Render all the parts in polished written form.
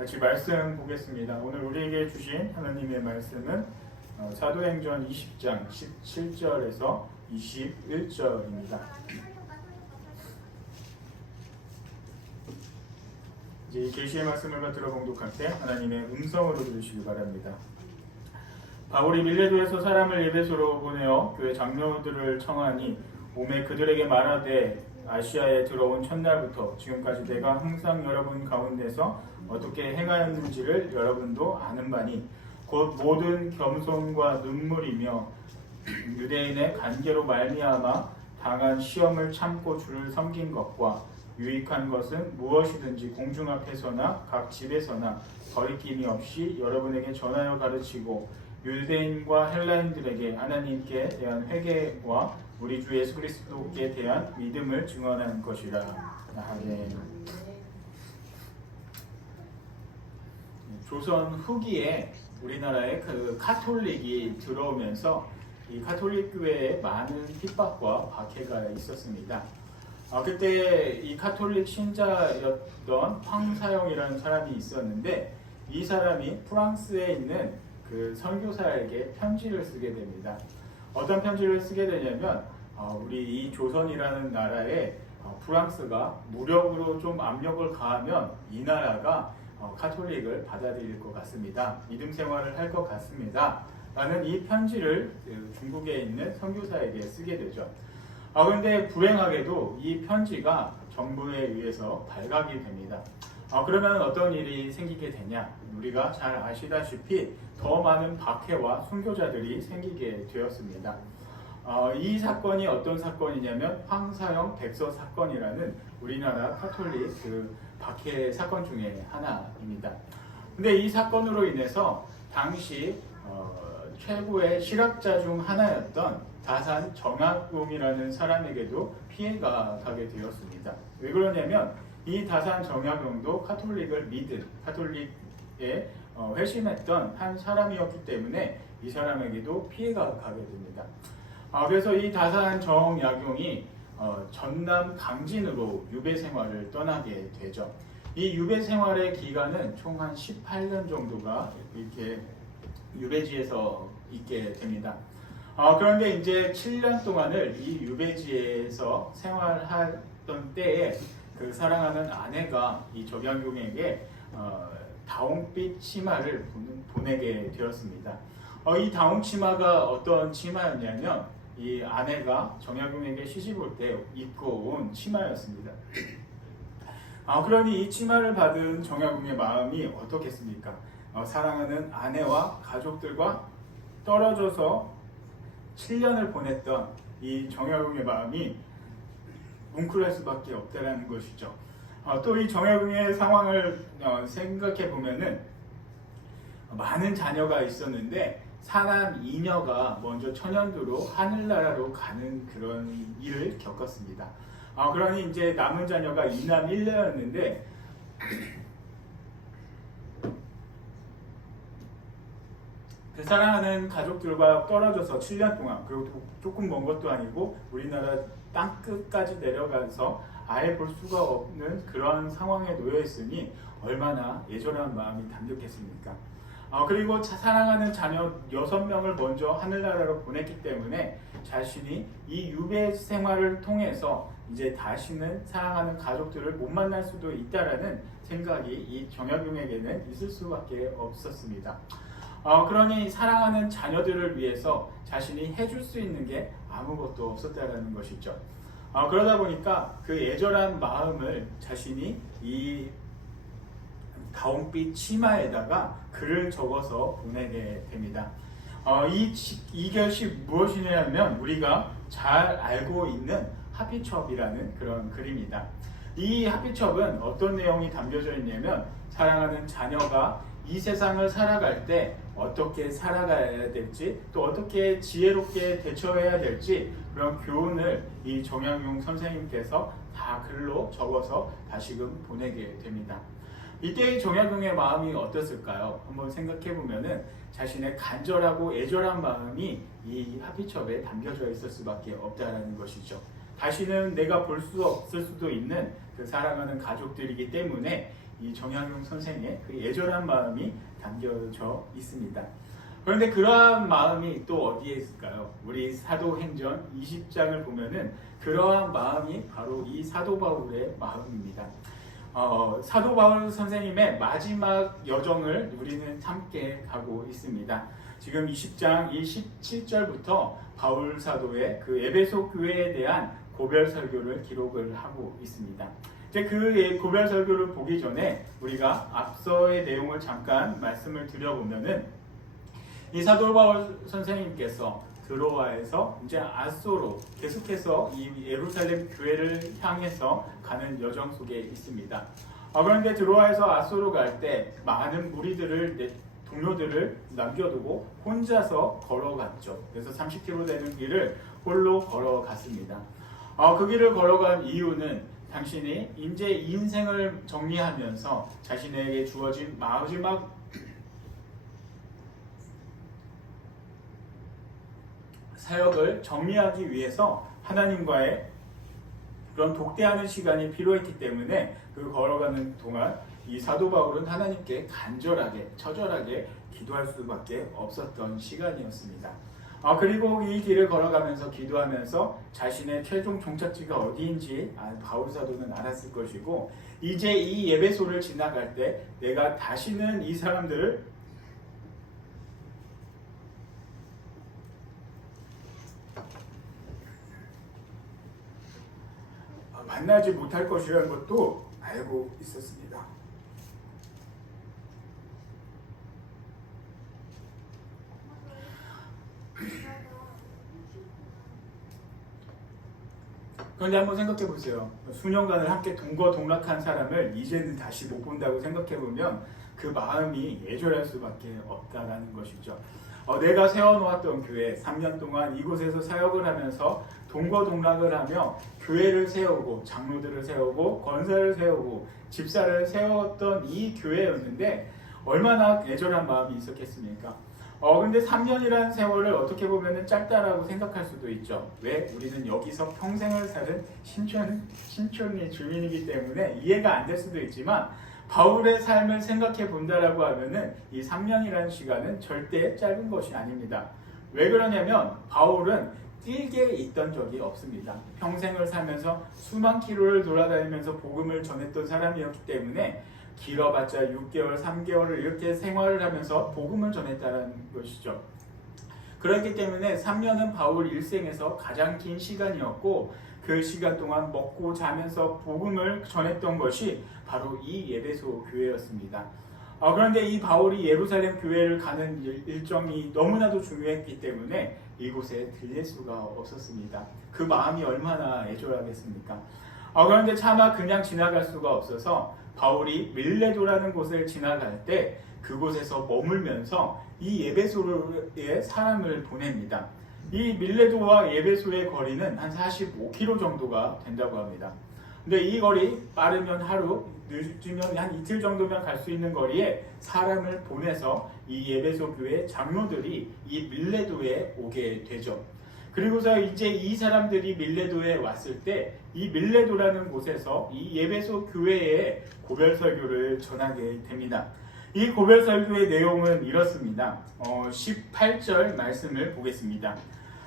같이 말씀 보겠습니다. 오늘 우리에게 주신 하나님의 말씀은 사도행전 20장 17절에서 21절입니다. 이제 이 계시의 말씀을 받들어 봉독할 때 하나님의 음성으로 들으시기 바랍니다. 바울이 밀레도에서 사람을 에베소로 보내어 교회 장로들을 청하니 오매 그들에게 말하되 아시아에 들어온 첫날부터 지금까지 내가 항상 여러분 가운데서 어떻게 행하였는지를 여러분도 아는 바니 곧 모든 겸손과 눈물이며 유대인의 관계로 말미암아 당한 시험을 참고 주를 섬긴 것과 유익한 것은 무엇이든지 공중 앞에서나 각 집에서나 거리낌이 없이 여러분에게 전하여 가르치고 유대인과 헬라인들에게 하나님께 대한 회개와 우리 주 예수 그리스도께 대한 믿음을 증언하는 것이라. 아멘. 조선 후기에 우리나라에 그 카톨릭이 들어오면서 이 카톨릭 교회에 많은 핍박과 박해가 있었습니다. 그때 이 카톨릭 신자였던 황사영이라는 사람이 있었는데 이 사람이 프랑스에 있는 그 선교사에게 편지를 쓰게 됩니다. 어떤 편지를 쓰게 되냐면 우리 이 조선이라는 나라에 프랑스가 무력으로 좀 압력을 가하면 이 나라가 카톨릭을 받아들일 것 같습니다. 믿음 생활을 할 것 같습니다. 라는 이 편지를 중국에 있는 선교사에게 쓰게 되죠. 그런데 불행하게도 이 편지가 정부에 의해서 발각이 됩니다. 그러면 어떤 일이 생기게 되냐? 우리가 잘 아시다시피 더 많은 박해와 순교자들이 생기게 되었습니다. 이 사건이 어떤 사건이냐면 황사영 백서 사건이라는 우리나라 카톨릭 그 박해 사건 중에 하나입니다. 근데 이 사건으로 인해서 당시 최고의 실학자 중 하나였던 다산 정약용이라는 사람에게도 피해가 가게 되었습니다. 왜 그러냐면 이 다산 정약용도 카톨릭을 믿은 카톨릭에 회심했던 한 사람이었기 때문에 이 사람에게도 피해가 가게 됩니다. 그래서 이 다산 정약용이 전남 강진으로 유배 생활을 떠나게 되죠. 이 유배 생활의 기간은 총 한 18년 정도가 이렇게 유배지에서 있게 됩니다. 그런데 이제 7년 동안을 이 유배지에서 생활하던 때에 그 사랑하는 아내가 이 정약용에게 다홍빛 치마를 보내게 되었습니다. 이 다홍 치마가 어떤 치마였냐면 이 아내가 정약용에게 시집 올 때 입고 온 치마였습니다. 그러니 이 치마를 받은 정약용의 마음이 어떻겠습니까? 사랑하는 아내와 가족들과 떨어져서 7년을 보냈던 이 정약용의 마음이 뭉클할 수밖에 없다는 것이죠. 또 이 정약용의 상황을 생각해 보면은 많은 자녀가 있었는데 사남 이녀가 먼저 천연두로 하늘나라로 가는 그런 일을 겪었습니다. 그러니 이제 남은 자녀가 이남 1녀였는데 그 사랑하는 가족들과 떨어져서 7년 동안, 그리고 조금 먼 것도 아니고 우리나라 땅끝까지 내려가서 아예 볼 수가 없는 그런 상황에 놓여 있으니 얼마나 애절한 마음이 담겼겠습니까? 그리고 사랑하는 자녀 6명을 먼저 하늘나라로 보냈기 때문에 자신이 이 유배 생활을 통해서 이제 다시는 사랑하는 가족들을 못 만날 수도 있다라는 생각이 이 정약용에게는 있을 수밖에 없었습니다. 그러니 사랑하는 자녀들을 위해서 자신이 해줄 수 있는 게 아무것도 없었다라는 것이죠. 그러다 보니까 그 애절한 마음을 자신이 이 다홍빛 치마에다가 글을 적어서 보내게 됩니다. 이 결시 무엇이냐면 우리가 잘 알고 있는 하피첩이라는 그런 글입니다. 이 하피첩은 어떤 내용이 담겨져 있냐면 사랑하는 자녀가 이 세상을 살아갈 때 어떻게 살아가야 될지 또 어떻게 지혜롭게 대처해야 될지 그런 교훈을 이 정약용 선생님께서 다 글로 적어서 다시금 보내게 됩니다. 이때의 정약용의 마음이 어땠을까요? 한번 생각해 보면은 자신의 간절하고 애절한 마음이 이 하피첩에 담겨져 있을 수밖에 없다는 것이죠. 다시는 내가 볼 수 없을 수도 있는 그 사랑하는 가족들이기 때문에 이 정약용 선생의 그 애절한 마음이 담겨져 있습니다. 그런데 그러한 마음이 또 어디에 있을까요? 우리 사도행전 20장을 보면은 그러한 마음이 바로 이 사도 바울의 마음입니다. 사도 바울 선생님의 마지막 여정을 우리는 함께 가고 있습니다. 지금 20장 17절부터 바울 사도의 그 에베소 교회에 대한 고별 설교를 기록을 하고 있습니다. 이제 그 고별 설교를 보기 전에 우리가 앞서의 내용을 잠깐 말씀을 드려보면은 이 사도 바울 선생님께서 드로아에서 이제 아소로 계속해서 이 예루살렘 교회를 향해서 가는 여정 속에 있습니다. 그런데 드로아에서 아소로 갈 때 많은 무리들을 동료들을 남겨두고 혼자서 걸어갔죠. 그래서 30km 되는 길을 홀로 걸어갔습니다. 그 길을 걸어간 이유는 당신이 이제 인생을 정리하면서 자신에게 주어진 마지막 사역을 정리하기 위해서 하나님과의 그런 독대하는 시간이 필요했기 때문에 그 걸어가는 동안 이 사도 바울은 하나님께 간절하게 처절하게 기도할 수밖에 없었던 시간이었습니다. 그리고 이 길을 걸어가면서 기도하면서 자신의 최종 종착지가 어디인지 바울 사도는 알았을 것이고 이제 이 에베소를 지나갈 때 내가 다시는 이 사람들을 만나지 못할 것이라는 것도 알고 있었습니다. 그런데 한번 생각해 보세요. 수년간을 함께 동거동락한 사람을 이제는 다시 못 본다고 생각해 보면 그 마음이 애절할 수밖에 없다라는 것이죠. 내가 세워놓았던 교회 3년 동안 이곳에서 사역을 하면서 동거동락을 하며 교회를 세우고 장로들을 세우고 권사를 세우고 집사를 세웠던 이 교회였는데 얼마나 애절한 마음이 있었겠습니까? 근데 3년이라는 세월을 어떻게 보면 짧다라고 생각할 수도 있죠. 왜? 우리는 여기서 평생을 사는 신촌의 주민이기 때문에 이해가 안 될 수도 있지만 바울의 삶을 생각해 본다라고 하면은 이 3년이라는 시간은 절대 짧은 것이 아닙니다. 왜 그러냐면 바울은 뛸게 있던 적이 없습니다. 평생을 살면서 수만 킬로를 돌아다니면서 복음을 전했던 사람이었기 때문에 길어봤자 6개월, 3개월을 이렇게 생활을 하면서 복음을 전했다는 것이죠. 그렇기 때문에 3년은 바울 일생에서 가장 긴 시간이었고 그 시간 동안 먹고 자면서 복음을 전했던 것이 바로 이 에베소 교회였습니다. 그런데 이 바울이 예루살렘 교회를 가는 일정이 너무나도 중요했기 때문에 이곳에 들릴 수가 없었습니다. 그 마음이 얼마나 애절하겠습니까? 그런데 차마 그냥 지나갈 수가 없어서 바울이 밀레도라는 곳을 지나갈 때 그곳에서 머물면서 이 에베소에 사람을 보냅니다. 이 밀레도와 에베소의 거리는 한 45km 정도가 된다고 합니다. 근데 이 거리 빠르면 하루, 늦으면 한 이틀 정도면 갈 수 있는 거리에 사람을 보내서 이 에베소 교회 장로들이 이 밀레도에 오게 되죠. 그리고서 이제 이 사람들이 밀레도에 왔을 때 이 밀레도라는 곳에서 이 에베소 교회에 고별 설교를 전하게 됩니다. 이 고별 설교의 내용은 이렇습니다. 18절 말씀을 보겠습니다.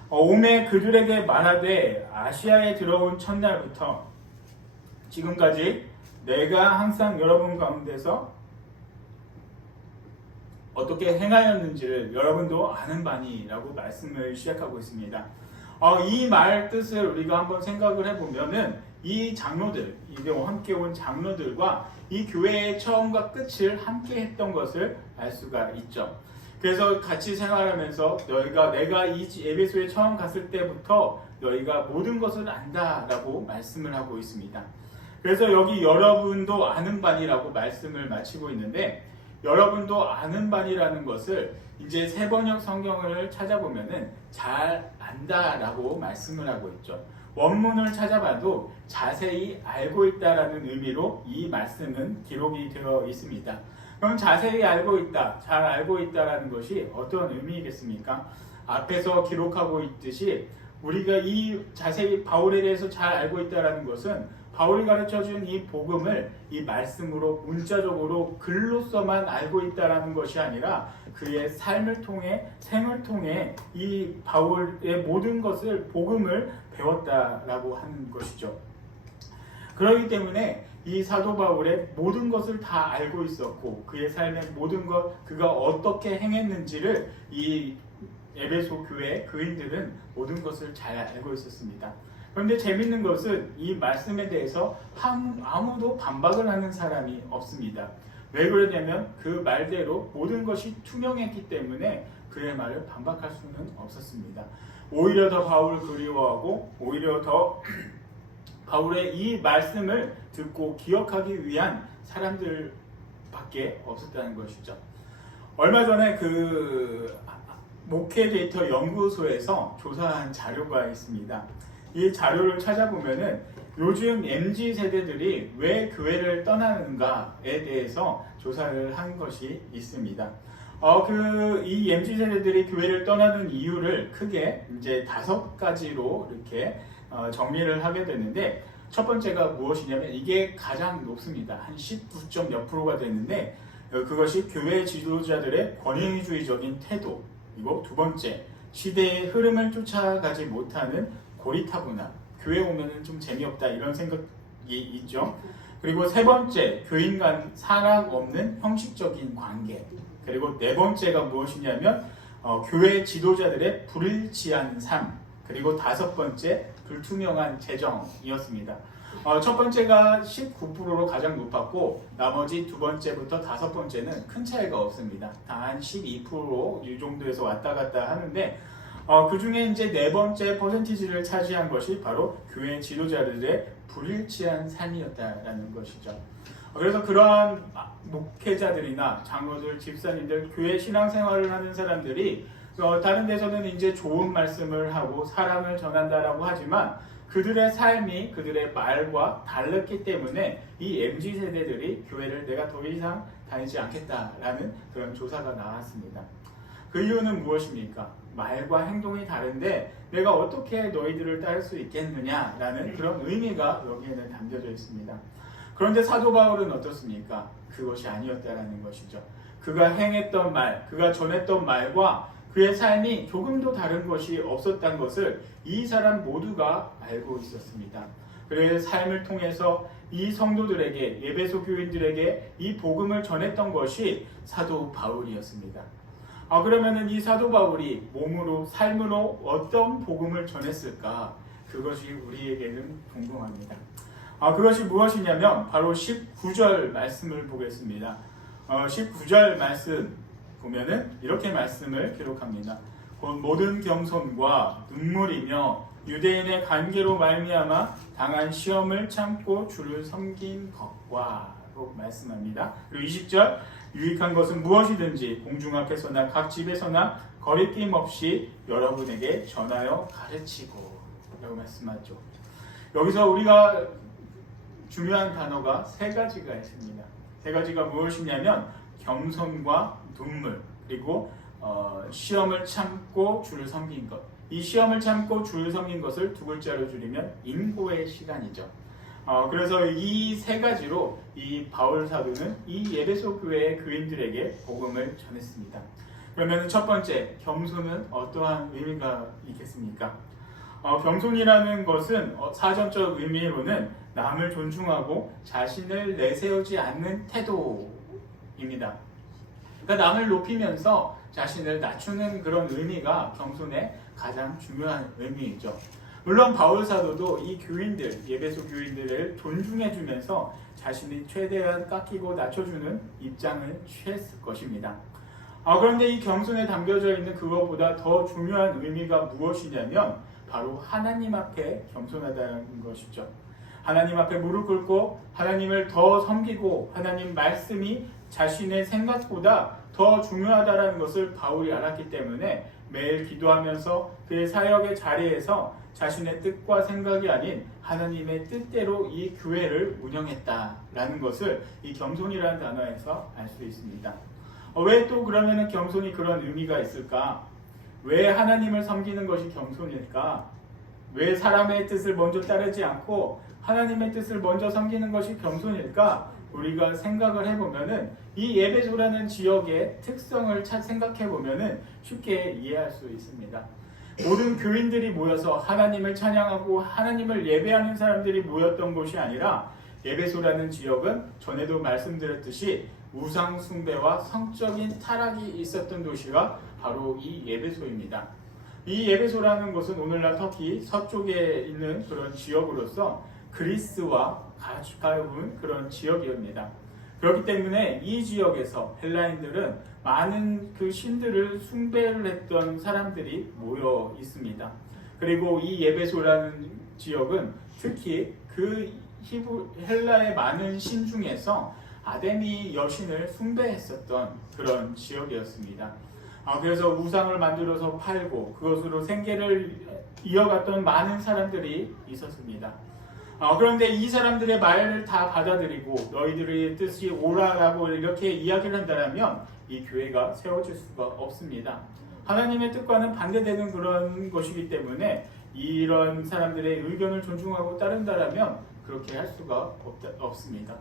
오매 그들에게 말하되 아시아에 들어온 첫날부터 지금까지 내가 항상 여러분 가운데서 어떻게 행하였는지를 여러분도 아는 바니라고 말씀을 시작하고 있습니다. 이 말 뜻을 우리가 한번 생각을 해보면은 이 장로들, 이제 함께 온 장로들과 이 교회의 처음과 끝을 함께 했던 것을 알 수가 있죠. 그래서 같이 생활하면서 내가 이 에베소에 처음 갔을 때부터 너희가 모든 것을 안다라고 말씀을 하고 있습니다. 그래서 여기 여러분도 아는 바니라고 말씀을 마치고 있는데 여러분도 아는 바니라는 것을 이제 세번역 성경을 찾아보면은 잘 안다라고 말씀을 하고 있죠. 원문을 찾아봐도 자세히 알고 있다라는 의미로 이 말씀은 기록이 되어 있습니다. 그럼 자세히 알고 있다, 잘 알고 있다라는 것이 어떤 의미이겠습니까? 앞에서 기록하고 있듯이 우리가 이 자세히 바울에 대해서 잘 알고 있다라는 것은 바울이 가르쳐준 이 복음을 이 말씀으로 문자적으로 글로서만 알고 있다라는 것이 아니라 그의 삶을 통해 생을 통해 이 바울의 모든 것을 복음을 배웠다라고 하는 것이죠. 그렇기 때문에 이 사도 바울의 모든 것을 다 알고 있었고 그의 삶의 모든 것 그가 어떻게 행했는지를 이 에베소 교회 교인들은 모든 것을 잘 알고 있었습니다. 그런데 재밌는 것은 이 말씀에 대해서 아무도 반박을 하는 사람이 없습니다. 왜 그러냐면 그 말대로 모든 것이 투명했기 때문에 그의 말을 반박할 수는 없었습니다. 오히려 더 바울을 그리워하고 오히려 더 바울의 이 말씀을 듣고 기억하기 위한 사람들밖에 없었다는 것이죠. 얼마 전에 그 목회 데이터 연구소에서 조사한 자료가 있습니다. 이 자료를 찾아보면은 요즘 MZ 세대들이 왜 교회를 떠나는가에 대해서 조사를 한 것이 있습니다. 이 MZ 세대들이 교회를 떠나는 이유를 크게 이제 5가지로 이렇게 정리를 하게 되는데 첫 번째가 무엇이냐면 이게 가장 높습니다. 한 19점 몇 프로가 되는데 그것이 교회 지도자들의 권위주의적인 태도 그리고 두 번째 시대의 흐름을 쫓아가지 못하는 고리타분함 교회 오면은 좀 재미없다 이런 생각이 있죠. 그리고 세 번째 교인 간 사랑 없는 형식적인 관계 그리고 네 번째가 무엇이냐면 교회 지도자들의 불일치한 삶 그리고 다섯 번째 불투명한 재정이었습니다. 첫 번째가 19%로 가장 높았고 나머지 두 번째부터 다섯 번째는 큰 차이가 없습니다. 단 12%이 정도에서 왔다 갔다 하는데 그 중에 이제 네 번째 퍼센티지를 차지한 것이 바로 교회 지도자들의 불일치한 삶이었다라는 것이죠. 그래서 그러한 목회자들이나 장로들, 집사님들, 교회 신앙생활을 하는 사람들이 다른 데서는 이제 좋은 말씀을 하고 사랑을 전한다라고 하지만 그들의 삶이 그들의 말과 달랐기 때문에 이 MZ 세대들이 교회를 내가 더 이상 다니지 않겠다라는 그런 조사가 나왔습니다. 그 이유는 무엇입니까? 말과 행동이 다른데 내가 어떻게 너희들을 따를 수 있겠느냐라는 그런 의미가 여기에는 담겨져 있습니다. 그런데 사도 바울은 어떻습니까? 그것이 아니었다라는 것이죠. 그가 행했던 말, 그가 전했던 말과 그의 삶이 조금도 다른 것이 없었던 것을 이 사람 모두가 알고 있었습니다. 그의 삶을 통해서 이 성도들에게, 에베소 교인들에게 이 복음을 전했던 것이 사도 바울이었습니다. 그러면은 이 사도 바울이 몸으로, 삶으로 어떤 복음을 전했을까? 그것이 우리에게는 궁금합니다. 그것이 무엇이냐면 바로 19절 말씀을 보겠습니다. 19절 말씀 보면은 이렇게 말씀을 기록합니다. 곧 모든 겸손과 눈물이며 유대인의 관계로 말미암아 당한 시험을 참고 주를 섬긴 것과로 말씀합니다. 그리고 20절 유익한 것은 무엇이든지 공중 앞에서나 각 집에서나 거리낌 없이 여러분에게 전하여 가르치고 라고 말씀하죠. 여기서 우리가 중요한 단어가 세 가지가 있습니다. 세 가지가 무엇이냐면 겸손과 눈물 그리고 시험을 참고 주를 섬긴 것. 이 시험을 참고 주를 섬긴 것을 두 글자로 줄이면 인고의 시간이죠. 그래서 이 세 가지로 이 바울 사도는 이 에베소 교회의 교인들에게 복음을 전했습니다. 그러면 첫 번째 겸손은 어떠한 의미가 있겠습니까? 겸손이라는 것은 사전적 의미로는 남을 존중하고 자신을 내세우지 않는 태도입니다. 그러니까 남을 높이면서 자신을 낮추는 그런 의미가 겸손의 가장 중요한 의미이죠. 물론 바울 사도도 이 교인들, 에베소 교인들을 존중해주면서 자신이 최대한 깎이고 낮춰주는 입장을 취했을 것입니다. 그런데 이 겸손에 담겨져 있는 그것보다 더 중요한 의미가 무엇이냐면 바로 하나님 앞에 겸손하다는 것이죠. 하나님 앞에 무릎 꿇고 하나님을 더 섬기고 하나님 말씀이 자신의 생각보다 더 중요하다는 것을 바울이 알았기 때문에 매일 기도하면서 그의 사역의 자리에서 자신의 뜻과 생각이 아닌 하나님의 뜻대로 이 교회를 운영했다라는 것을 이 겸손이라는 단어에서 알 수 있습니다. 왜 또 그러면 겸손이 그런 의미가 있을까? 왜 하나님을 섬기는 것이 겸손일까? 왜 사람의 뜻을 먼저 따르지 않고 하나님의 뜻을 먼저 섬기는 것이 겸손일까? 우리가 생각을 해보면은 이 에베소라는 지역의 특성을 생각해보면은 쉽게 이해할 수 있습니다. 모든 교인들이 모여서 하나님을 찬양하고 하나님을 예배하는 사람들이 모였던 곳이 아니라 에베소라는 지역은 전에도 말씀드렸듯이 우상 숭배와 성적인 타락이 있었던 도시가 바로 이 에베소입니다. 이 에베소라는 곳은 오늘날 터키 서쪽에 있는 그런 지역으로서 그리스와 가까운 그런 지역이옵니다. 그렇기 때문에 이 지역에서 헬라인들은 많은 그 신들을 숭배를 했던 사람들이 모여 있습니다. 그리고 이 에베소라는 지역은 특히 그 헬라의 많은 신 중에서 아데미 여신을 숭배했었던 그런 지역이었습니다. 그래서 우상을 만들어서 팔고 그것으로 생계를 이어갔던 많은 사람들이 있었습니다. 그런데 이 사람들의 말을 다 받아들이고 너희들의 뜻이 옳아라고 이렇게 이야기를 한다면 이 교회가 세워질 수가 없습니다. 하나님의 뜻과는 반대되는 그런 것이기 때문에 이런 사람들의 의견을 존중하고 따른다면 그렇게 할 수가 없습니다.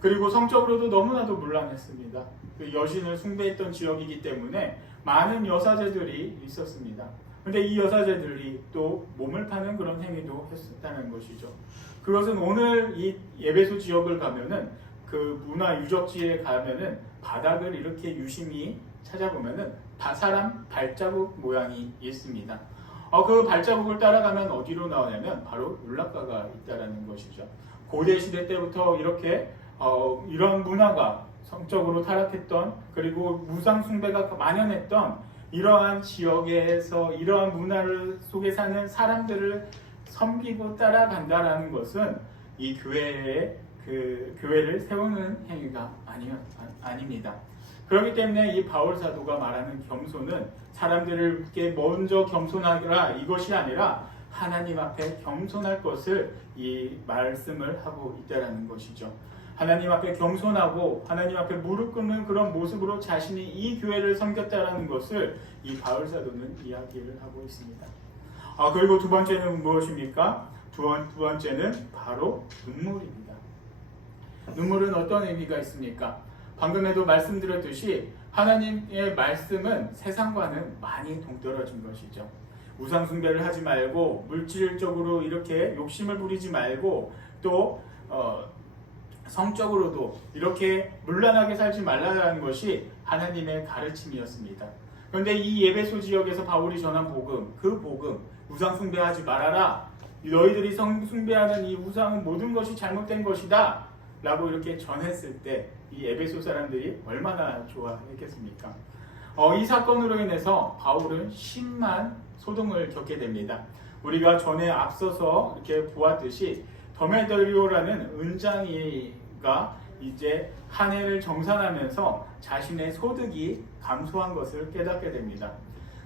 그리고 성적으로도 너무나도 문란했습니다. 그 여신을 숭배했던 지역이기 때문에 많은 여사제들이 있었습니다. 근데 이 여사제들이 또 몸을 파는 그런 행위도 했었다는 것이죠. 그것은 오늘 이 에베소 지역을 가면은 그 문화 유적지에 가면은 바닥을 이렇게 유심히 찾아보면은 사람 발자국 모양이 있습니다. 그 발자국을 따라가면 어디로 나오냐면 바로 율라가가 있다라는 것이죠. 고대 시대 때부터 이렇게 이런 문화가 성적으로 타락했던 그리고 우상 숭배가 만연했던 이러한 지역에서 이러한 문화를 속에 사는 사람들을 섬기고 따라간다라는 것은 이 교회의 그 교회를 세우는 행위가 아닙니다. 그렇기 때문에 이 바울 사도가 말하는 겸손은 사람들에게 먼저 겸손하라 이것이 아니라 하나님 앞에 겸손할 것을 이 말씀을 하고 있다라는 것이죠. 하나님 앞에 겸손하고 하나님 앞에 무릎 꿇는 그런 모습으로 자신이 이 교회를 섬겼다라는 것을 이 바울 사도는 이야기를 하고 있습니다. 그리고 두 번째는 무엇입니까? 두 번째는 바로 눈물입니다. 눈물은 어떤 의미가 있습니까? 방금에도 말씀드렸듯이 하나님의 말씀은 세상과는 많이 동떨어진 것이죠. 우상 숭배를 하지 말고 물질적으로 이렇게 욕심을 부리지 말고 또 성적으로도 이렇게 문란하게 살지 말라는 것이 하나님의 가르침이었습니다. 그런데 이 에베소 지역에서 바울이 전한 복음, 그 복음, 우상 숭배하지 말아라. 너희들이 숭배하는 이 우상은 모든 것이 잘못된 것이다. 라고 이렇게 전했을 때 이 에베소 사람들이 얼마나 좋아했겠습니까? 이 사건으로 인해서 바울은 심한 소동을 겪게 됩니다. 우리가 전에 앞서서 이렇게 보았듯이 더메드리오라는 은장이가 이제 한 해를 정산하면서 자신의 소득이 감소한 것을 깨닫게 됩니다.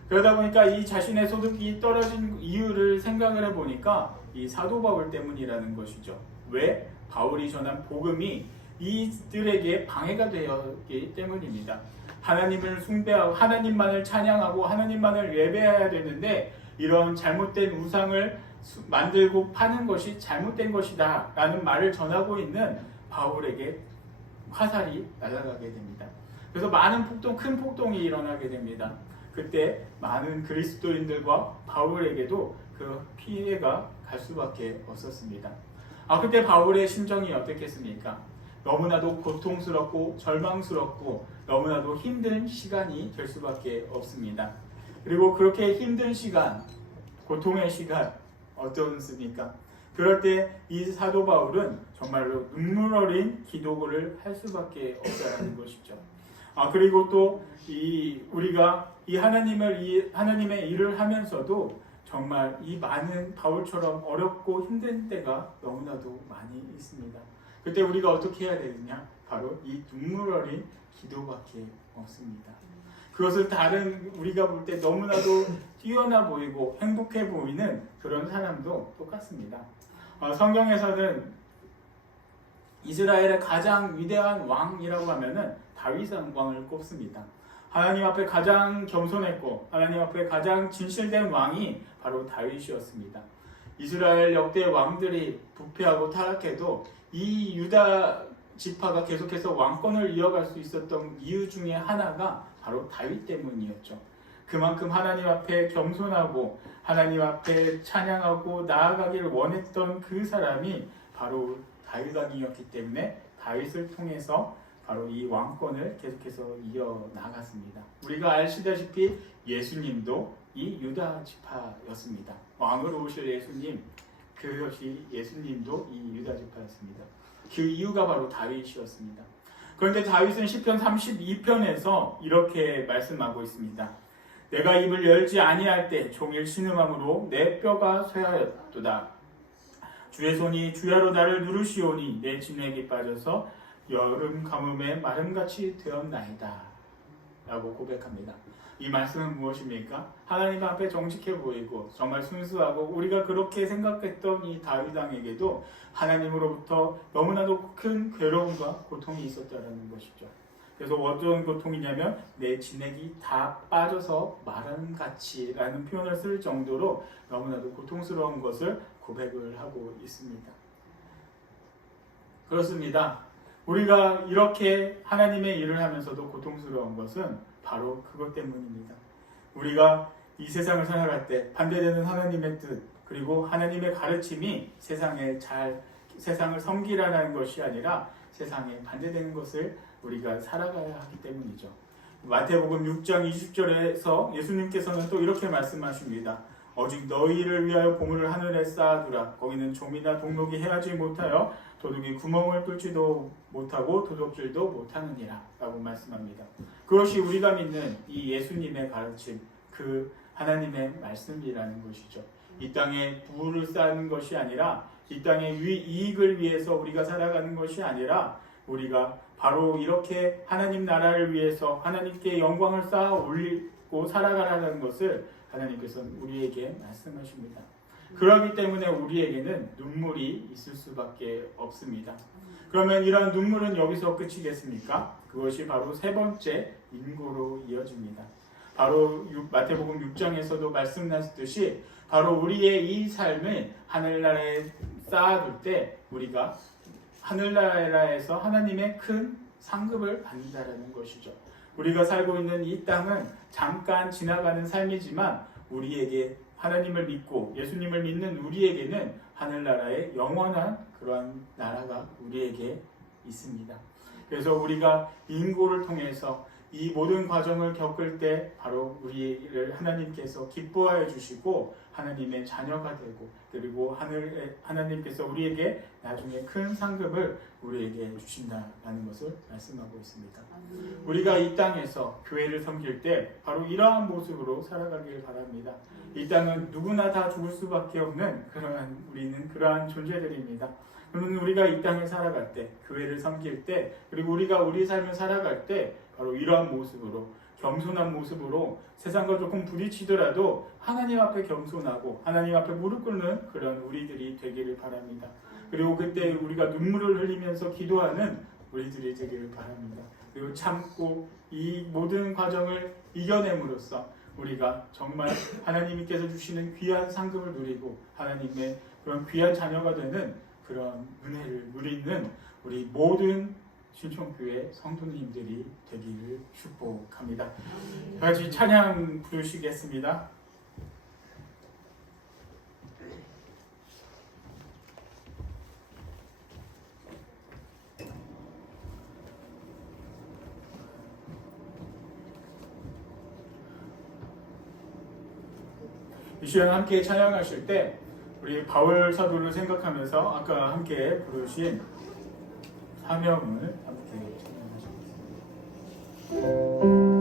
그러다 보니까 이 자신의 소득이 떨어진 이유를 생각을 해보니까 이 사도 바울 때문이라는 것이죠. 왜? 바울이 전한 복음이 이들에게 방해가 되었기 때문입니다. 하나님을 숭배하고 하나님만을 찬양하고 하나님만을 예배해야 되는데 이런 잘못된 우상을 만들고 파는 것이 잘못된 것이다 라는 말을 전하고 있는 바울에게 화살이 날아가게 됩니다. 그래서 큰 폭동이 일어나게 됩니다. 그때 많은 그리스도인들과 바울에게도 그 피해가 갈 수밖에 없었습니다. 그때 바울의 심정이 어떻겠습니까? 너무나도 고통스럽고 절망스럽고 너무나도 힘든 시간이 될 수밖에 없습니다. 그리고 그렇게 힘든 시간, 고통의 시간 어떻습니까? 그럴 때 이 사도 바울은 정말로 눈물 어린 기도를 할 수밖에 없다는 것이죠. 그리고 또 우리가 하나님의 일을 하면서도 정말 이 많은 바울처럼 어렵고 힘든 때가 너무나도 많이 있습니다. 그때 우리가 어떻게 해야 되느냐? 바로 이 눈물 어린 기도밖에 없습니다. 그것을 우리가 볼 때 너무나도 뛰어나 보이고 행복해 보이는 그런 사람도 똑같습니다. 성경에서는 이스라엘의 가장 위대한 왕이라고 하면은 다윗 왕을 꼽습니다. 하나님 앞에 가장 겸손했고 하나님 앞에 가장 진실된 왕이 바로 다윗이었습니다. 이스라엘 역대 왕들이 부패하고 타락해도 이 유다 지파가 계속해서 왕권을 이어갈 수 있었던 이유 중에 하나가 바로 다윗 때문이었죠. 그만큼 하나님 앞에 겸손하고 하나님 앞에 찬양하고 나아가기를 원했던 그 사람이 바로 다윗 왕이었기 때문에 다윗을 통해서 바로 이 왕권을 계속해서 이어나갔습니다. 우리가 아시다시피 예수님도 이 유다 지파였습니다. 왕으로 오실 예수님, 그것이 예수님도 이 유다 지파였습니다. 그 이유가 바로 다윗이었습니다. 그런데 다윗은 시편 32편에서 이렇게 말씀하고 있습니다. 내가 입을 열지 아니할 때 종일 신음함으로 내 뼈가 쇠하였도다. 주의 손이 주야로 나를 누르시오니 내 진액이 빠져서 여름 가뭄에 마름같이 되었나이다 라고 고백합니다. 이 말씀은 무엇입니까? 하나님 앞에 정직해 보이고 정말 순수하고 우리가 그렇게 생각했던 이 다윗 왕에게도 하나님으로부터 너무나도 큰 괴로움과 고통이 있었다는 것이죠. 그래서 어떤 고통이냐면 내 진액이 다 빠져서 마름같이 라는 표현을 쓸 정도로 너무나도 고통스러운 것을 고백을 하고 있습니다. 그렇습니다. 우리가 이렇게 하나님의 일을 하면서도 고통스러운 것은 바로 그것 때문입니다. 우리가 이 세상을 살아갈 때 반대되는 하나님의 뜻 그리고 하나님의 가르침이 세상을 섬기라는 것이 아니라 세상에 반대되는 것을 우리가 살아가야 하기 때문이죠. 마태복음 6장 20절에서 예수님께서는 또 이렇게 말씀하십니다. 오직 너희를 위하여 보물을 하늘에 쌓아두라. 거기는 좀이나 동록이 헤아지 못하여 도둑이 구멍을 뚫지도 못하고 도둑질도 못하느니라 라고 말씀합니다. 그것이 우리가 믿는 이 예수님의 가르침, 그 하나님의 말씀이라는 것이죠. 이 땅에 부를 쌓는 것이 아니라 이 땅의 이익을 위해서 우리가 살아가는 것이 아니라 우리가 바로 이렇게 하나님 나라를 위해서 하나님께 영광을 쌓아 올리고 살아가라는 것을 하나님께서는 우리에게 말씀하십니다. 그렇기 때문에 우리에게는 눈물이 있을 수밖에 없습니다. 그러면 이런 눈물은 여기서 끝이겠습니까? 그것이 바로 세 번째 인고로 이어집니다. 바로 마태복음 6장에서도 말씀하셨듯이 바로 우리의 이 삶을 하늘나라에 쌓아둘 때 우리가 하늘나라에서 하나님의 큰 상급을 받는다는 것이죠. 우리가 살고 있는 이 땅은 잠깐 지나가는 삶이지만 우리에게 하나님을 믿고 예수님을 믿는 우리에게는 하늘나라의 영원한 그러한 나라가 우리에게 있습니다. 그래서 우리가 인고를 통해서 이 모든 과정을 겪을 때 바로 우리를 하나님께서 기뻐하여 주시고 하나님의 자녀가 되고 그리고 하나님께서 우리에게 나중에 큰 상급을 우리에게 주신다는 것을 말씀하고 있습니다. 우리가 이 땅에서 교회를 섬길 때 바로 이러한 모습으로 살아가길 바랍니다. 이 땅은 누구나 다 죽을 수밖에 없는 우리는 그러한 존재들입니다. 그러면 우리가 이 땅에 살아갈 때, 교회를 섬길 때, 그리고 우리가 우리 삶을 살아갈 때 바로 이러한 모습으로 겸손한 모습으로 세상과 조금 부딪히더라도 하나님 앞에 겸손하고 하나님 앞에 무릎 꿇는 그런 우리들이 되기를 바랍니다. 그리고 그때 우리가 눈물을 흘리면서 기도하는 우리들이 되기를 바랍니다. 그리고 참고 이 모든 과정을 이겨냄으로써 우리가 정말 하나님께서 주시는 귀한 상급을 누리고 하나님의 그런 귀한 자녀가 되는 그런 은혜를 누리는 우리 모든 신촌교회 성도님들이 되기를 축복합니다. 같이 찬양 부르시겠습니다. 이 시간 함께 찬양하실 때 우리 바울 사도를 생각하면서 아까 함께 부르신 사명을 함께 찬양하시겠습니다.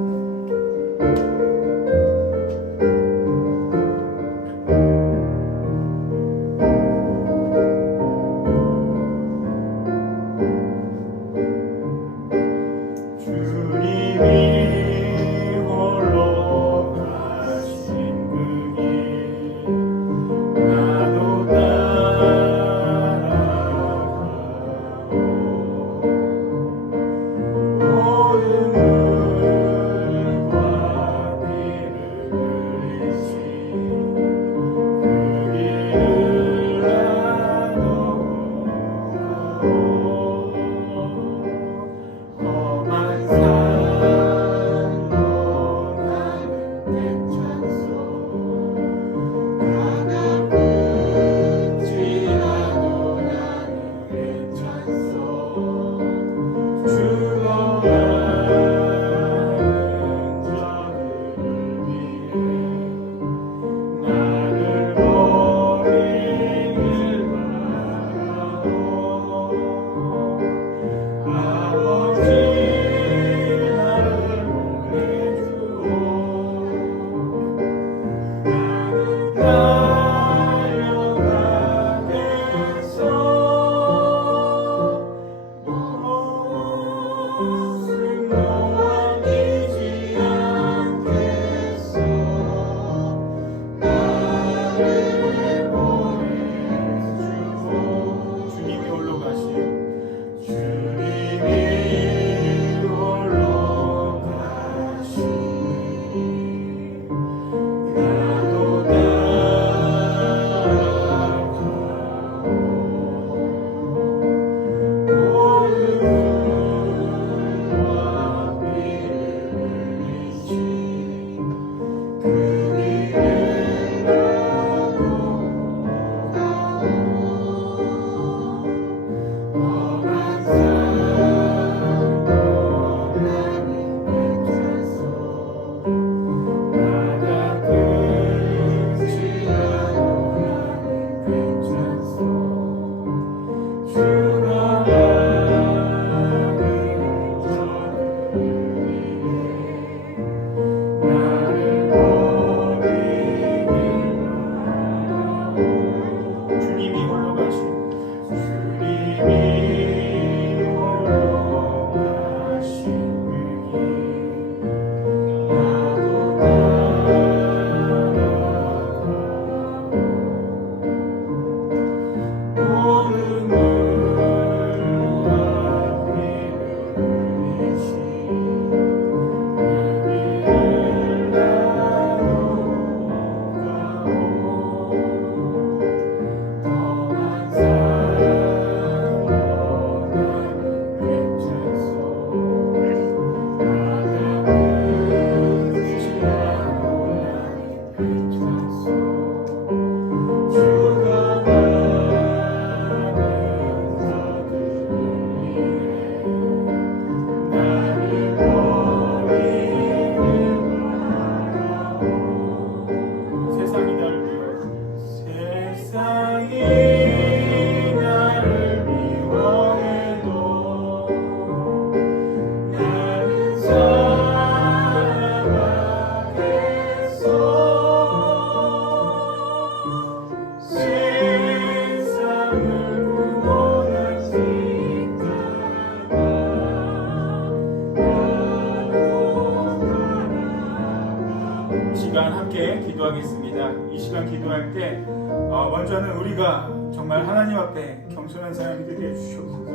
시간 함께 기도하겠습니다. 이 시간 기도할 때 먼저는 우리가 정말 하나님 앞에 겸손한 사람이 되게 해주시옵소서.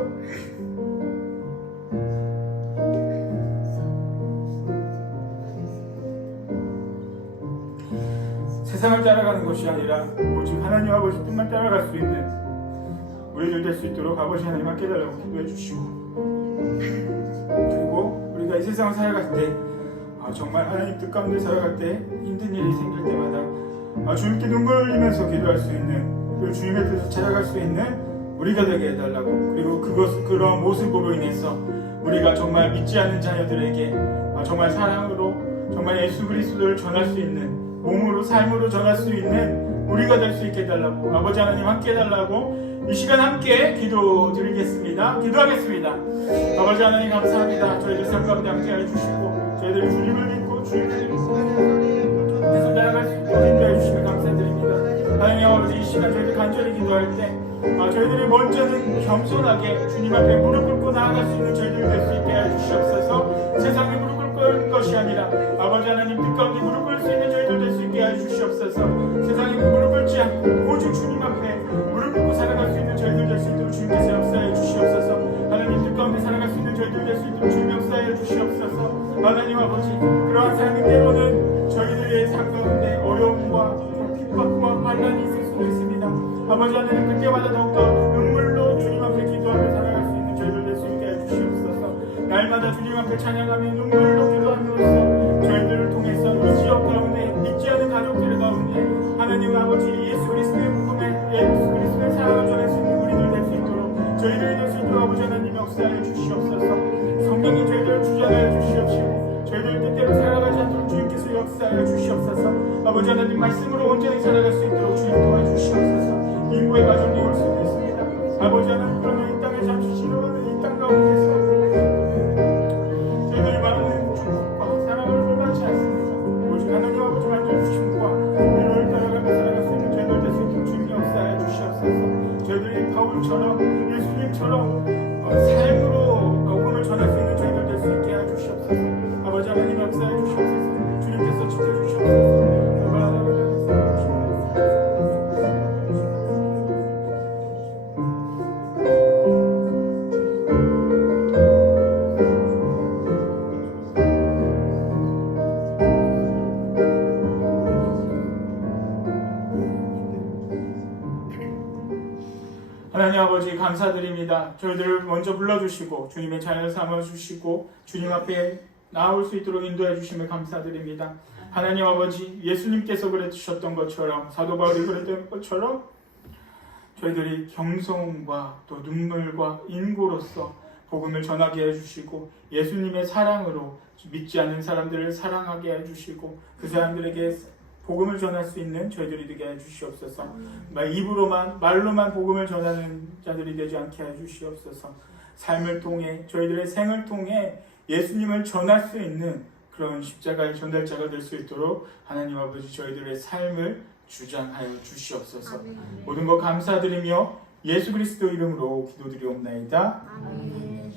세상을 따라가는 것이 아니라 오직 하나님 아버지 뜻만 따라갈 수 있는 우리들 될 수 있도록 아버지 하나님 함께 달라고 기도해 주시고, 그리고 우리가 이 세상을 살아갈 때 정말 하나님 뜻 가운데 살아갈 때 힘든 일이 생길 때마다 주님께 눈물을 흘리면서 기도할 수 있는, 그리고 주님의 뜻을 찾아갈 수 있는 우리가 되게 해달라고, 그리고 그런 모습으로 인해서 우리가 정말 믿지 않는 자녀들에게 정말 사랑으로 정말 예수 그리스도를 전할 수 있는, 몸으로 삶으로 전할 수 있는 우리가 될 수 있게 해달라고, 아버지 하나님 함께 해달라고 이 시간 함께 기도드리겠습니다. 기도하겠습니다. 아버지 하나님 감사합니다. 저희들 삶 가운데 함께 해주시고 저희들이 주님을 믿고 주님을 계속 나아갈 수 있도록 인도해 주시면 감사드립니다. 하나님 아버지, 이 시간 저희들 간절히 기도할 때 저희들이 먼저는 겸손하게 주님 앞에 무릎 꿇고 나아갈 수 있는 저희들 될 수 있게 해주시옵소서. 세상에 무릎 꿇을 것이 아니라 아버지 하나님 뜻 가운데 무릎 꿇을 수 있는 저희들 될 수 있게 해주시옵소서. 세상에 무릎 꿇지 않고 오직 주님 앞에 무릎 꿇고 살아갈 수 있는 저희들 될 수 있도록 주님께서 역사해 주시옵소서. 하나님 뜻 가운데 살아갈 수 있는 저희들 될 수 있도록 주님 역사해 주시옵소서. 하나님 아버지, 그러한 삶이 때로는 저희들의 삶 가운데 어려움과 핍박과 반란이 있을 수도 있습니다. 아버지 하나님, 그때마다 더욱더 눈물로 주님 앞에 기도하며 살아갈 수 있는 저희들 될 수 있게 해주시옵소서. 날마다 주님 앞에 찬양하며 눈물로 기도함으로써 저희들을 통해서 이 지역 가운데 믿지 않은 가족들 가운데 하나님 아버지 예수 그리스도의 복음에 예수 그리스도의 사랑을 전할 수 있는 우리들 될 수 있도록 저희들이 될 수 있도록 아버지 하나님 역사해 주시옵소서. 성령님 저희들을 주장하여 주시옵시고 저희들 뜻대로 살아가지 않도록 주님께서 역사하여 주시옵소서. 아버지 하나님 말씀으로 온전히 살아갈 수 있도록 주님 도와주시옵소서. 인구의 가정이 올 수도 있습니다. 아버지 하나님, 그러면 이 땅에 잠시 지나가는 이 땅 가운데서 저희들이 많은 축복과 사랑을 불만치 않습니다. 오직 하나님 아버지 만져주심과 위로를 따라가며 살아갈 수 있는 저희들 될 수 있도록 주님 역사하여 주시옵소서. 저희들이 바울처럼 예수님처럼 삶으로 복음을 전할 수 있는 저희들 될 수 있게 해주시옵소서. 아버지 하나님 역사해 주시옵소서. 주님께서 지켜주시옵소서. 하나님 아버지 감사드립니다. 저희들을 먼저 불러주시고 주님의 자녀 삼아주시고 주님 앞에 나올 수 있도록 인도해 주심을 감사드립니다. 하나님 아버지, 예수님께서 그러셨던 것처럼, 사도 바울이 그랬던 것처럼 저희들이 겸손과 또 눈물과 인고로서 복음을 전하게 해주시고 예수님의 사랑으로 믿지 않는 사람들을 사랑하게 해주시고 그 사람들에게 복음을 전할 수 있는 저희들이 되게 해주시옵소서. 입으로만 말로만 복음을 전하는 자들이 되지 않게 해주시옵소서. 삶을 통해 저희들의 생을 통해 예수님을 전할 수 있는 그런 십자가의 전달자가 될 수 있도록 하나님 아버지 저희들의 삶을 주장하여 주시옵소서. 아멘. 모든 것 감사드리며 예수 그리스도 이름으로 기도드리옵나이다. 아멘.